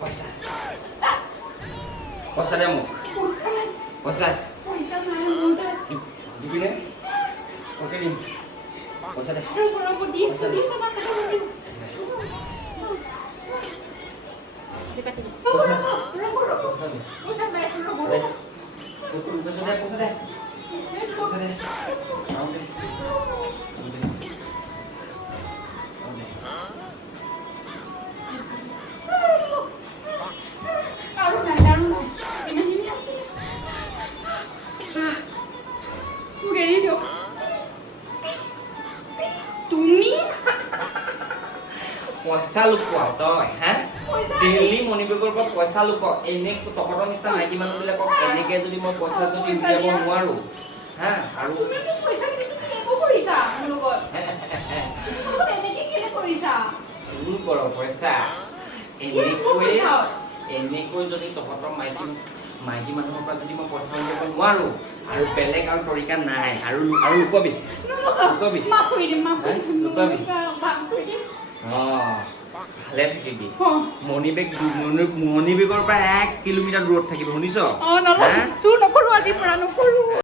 পইচা পইচা দে মোক পইচা দিবি নে পইচা দিম পইচা দে পইচা লুকুৱাও তই হা ডেইলি মণিবেগৰ পৰা পইচা লুকুৱাও এনে তহঁতৰ নিচিনা মাইকী মানুহবিলাকক এনেকে যদি মই পইচা যদি উলিয়াব নোৱাৰো হা আৰু চুৰ কৰ পইচা এনেকৈ যদি তহঁতৰ মাইকী মানুহৰ পৰা যদি মই পইচা উলিয়াব নোৱাৰো আৰু বেলেগ আৰু তৰিকা নাই আৰু লুকুৱাবি ভালে থাকিবি মণিবেগৰ পৰা 1 কিলোমিটাৰ দূৰত থাকিবি শুনিছ? চুৰ নকৰো আজিৰ পৰা নকৰো।